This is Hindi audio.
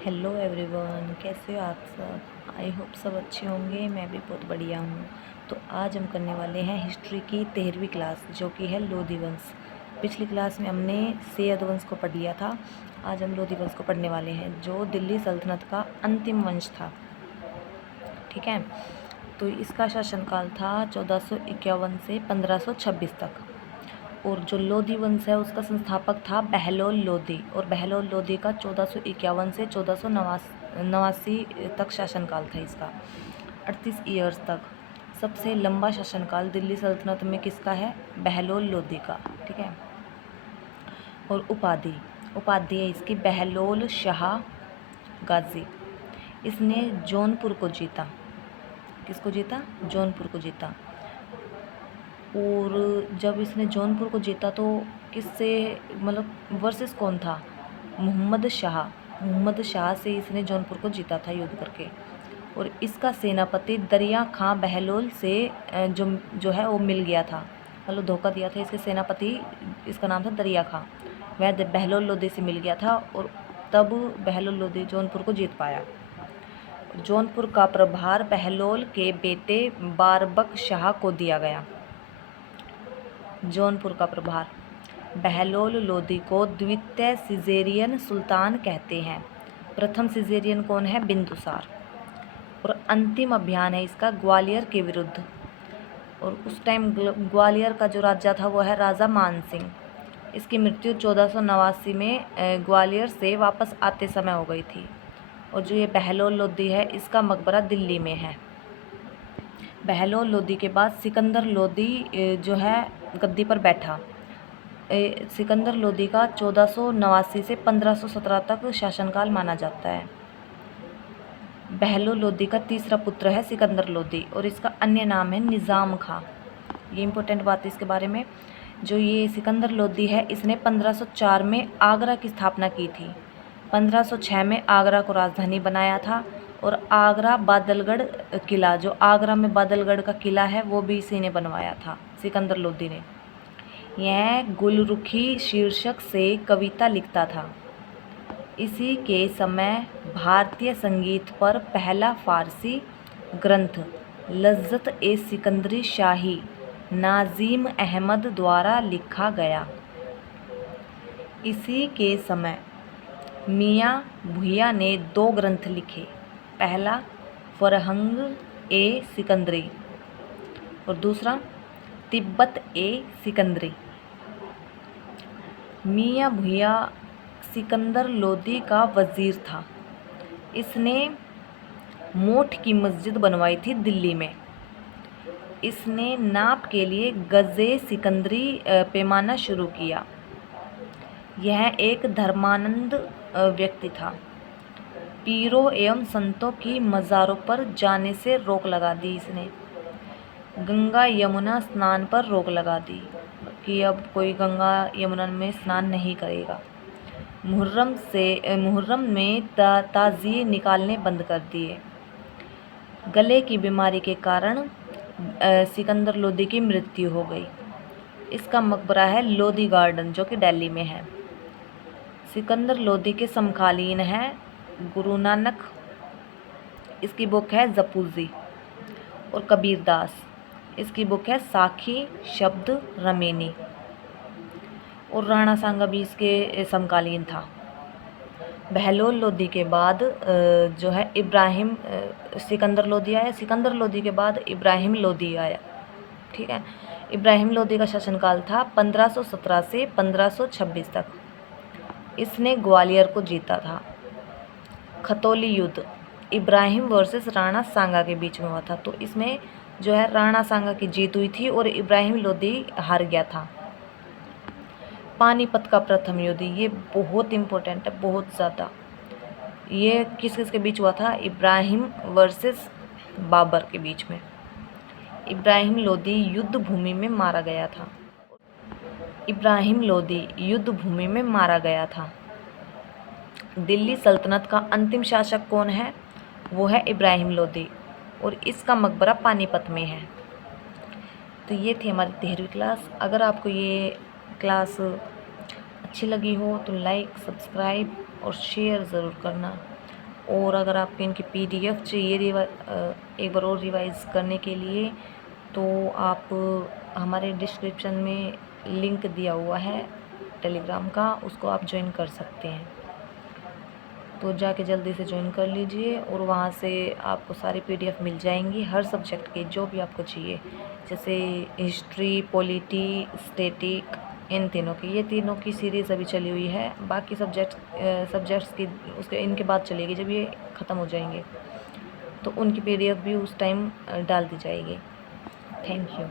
हेलो एवरीवन, कैसे हो आप सब। आई होप सब अच्छे होंगे। मैं भी बहुत बढ़िया हूँ। तो आज हम करने वाले हैं हिस्ट्री की 13वीं क्लास, जो कि है लोधी वंश। पिछली क्लास में हमने सैयद वंश को पढ़ लिया था। आज हम लोधी वंश को पढ़ने वाले हैं, जो दिल्ली सल्तनत का अंतिम वंश था। ठीक है, तो इसका शासनकाल था 1451 से 1526 तक। और जो लोधी वंश है उसका संस्थापक था बहलोल लोधी, और बहलोल लोधी का 1451 से 1489 तक शासनकाल था इसका, 38 ईयर्स तक। सबसे लंबा शासनकाल दिल्ली सल्तनत में किसका है? बहलोल लोधी का। ठीक है, और उपाधि उपाधि है इसकी बहलोल शाह गाजी। इसने जौनपुर को जीता। किसको जीता? जौनपुर को जीता। और जब इसने जौनपुर को जीता तो किससे, मतलब वर्सेस कौन था? मोहम्मद शाह से इसने जौनपुर को जीता था युद्ध करके। और इसका सेनापति दरिया खां बहलोल से जो है वो मिल गया था, मतलब धोखा दिया था। इसके सेनापति, इसका नाम था दरिया खां, वह बहलोल लोधी से मिल गया था, और तब बहलोल लोधी जौनपुर को जीत पाया। जौनपुर का प्रभार बहलोल के बेटे बारबक शाह को दिया गया। जौनपुर का प्रभार बहलोल लोधी को द्वितीय सिजेरियन सुल्तान कहते हैं। प्रथम सिजेरियन कौन है? बिंदुसार। और अंतिम अभियान है इसका ग्वालियर के विरुद्ध। और उस टाइम ग्वालियर का जो राजा था वो है राजा मान सिंह। इसकी मृत्यु 1489 में ग्वालियर से वापस आते समय हो गई थी। और जो ये बहलोल लोधी है इसका मकबरा दिल्ली में है। बहलोल लोधी के बाद सिकंदर लोधी जो है गद्दी पर बैठा। सिकंदर लोधी का 1489 से 1517 तक शासनकाल माना जाता है। बहलोल लोधी का तीसरा पुत्र है सिकंदर लोधी, और इसका अन्य नाम है निज़ाम खां। ये इंपॉर्टेंट बात है इसके बारे में। जो ये सिकंदर लोधी है इसने 1504 में आगरा की स्थापना की थी। 1506 में आगरा को राजधानी बनाया था। और आगरा बादलगढ़ किला, जो आगरा में बादलगढ़ का किला है, वो भी इसी ने बनवाया था, सिकंदर लोधी ने। यह गुलरुखी शीर्षक से कविता लिखता था। इसी के समय भारतीय संगीत पर पहला फारसी ग्रंथ लज़्ज़त ए सिकंदरी शाही नाज़िम अहमद द्वारा लिखा गया। इसी के समय मियाँ भुइयाँ ने 2 ग्रंथ लिखे। पहला फरहंग ए सिकंदरी, और दूसरा तिब्बत ए सिकंदरी। मियाँ भुइयाँ सिकंदर लोधी का वज़ीर था। इसने मोठ की मस्जिद बनवाई थी दिल्ली में। इसने नाप के लिए गज़े सिकंदरी पैमाना शुरू किया। यह एक धर्मानंद व्यक्ति था। पीरों एवं संतों की मज़ारों पर जाने से रोक लगा दी इसने। गंगा यमुना स्नान पर रोक लगा दी कि अब कोई गंगा यमुना में स्नान नहीं करेगा। मुहर्रम में ताज़िए निकालने बंद कर दिए। गले की बीमारी के कारण सिकंदर लोधी की मृत्यु हो गई। इसका मकबरा है लोधी गार्डन, जो कि दिल्ली में है। सिकंदर लोधी के समकालीन हैं गुरु नानक, इसकी बुक है जपूजी। और कबीरदास, इसकी बुक है साखी शब्द रमेनी। और राणा सांगा भी इसके समकालीन था। बहलोल लोधी के बाद जो है इब्राहिम सिकंदर लोधी आया। सिकंदर लोधी के बाद इब्राहिम लोधी आया। ठीक है, इब्राहिम लोधी का शासनकाल था 1517 से 1526 तक। इसने ग्वालियर को जीता था। खतौली युद्ध इब्राहिम वर्सेस राणा सांगा के बीच में हुआ था। तो इसमें जो है राणा सांगा की जीत हुई थी और इब्राहिम लोधी हार गया था। पानीपत का प्रथम युद्ध, ये बहुत इम्पोर्टेंट है, बहुत ज़्यादा। ये किस किस के बीच हुआ था? इब्राहिम वर्सेस बाबर के बीच में। इब्राहिम लोधी युद्ध भूमि में मारा गया था। इब्राहिम लोधी युद्ध भूमि में मारा गया था। दिल्ली सल्तनत का अंतिम शासक कौन है? वो है इब्राहिम लोधी, और इसका मकबरा पानीपत में है। तो ये थी हमारी 13वीं क्लास। अगर आपको ये क्लास अच्छी लगी हो तो लाइक, सब्सक्राइब और शेयर ज़रूर करना। और अगर आपको इनकी PDF चाहिए एक बार और रिवाइज़ करने के लिए, तो आप हमारे डिस्क्रिप्शन में लिंक दिया हुआ है टेलीग्राम का, उसको आप ज्वाइन कर सकते हैं। तो जाके जल्दी से ज्वाइन कर लीजिए और वहाँ से आपको सारी PDF मिल जाएंगी हर सब्जेक्ट के, जो भी आपको चाहिए, जैसे हिस्ट्री, पॉलिटी, स्टैटिक, इन तीनों की, ये तीनों की सीरीज़ अभी चली हुई है। बाकी सब्जेक्ट्स की उसके इनके बाद चलेगी, जब ये ख़त्म हो जाएंगे तो उनकी PDF भी उस टाइम डाल दी जाएगी। Thank you.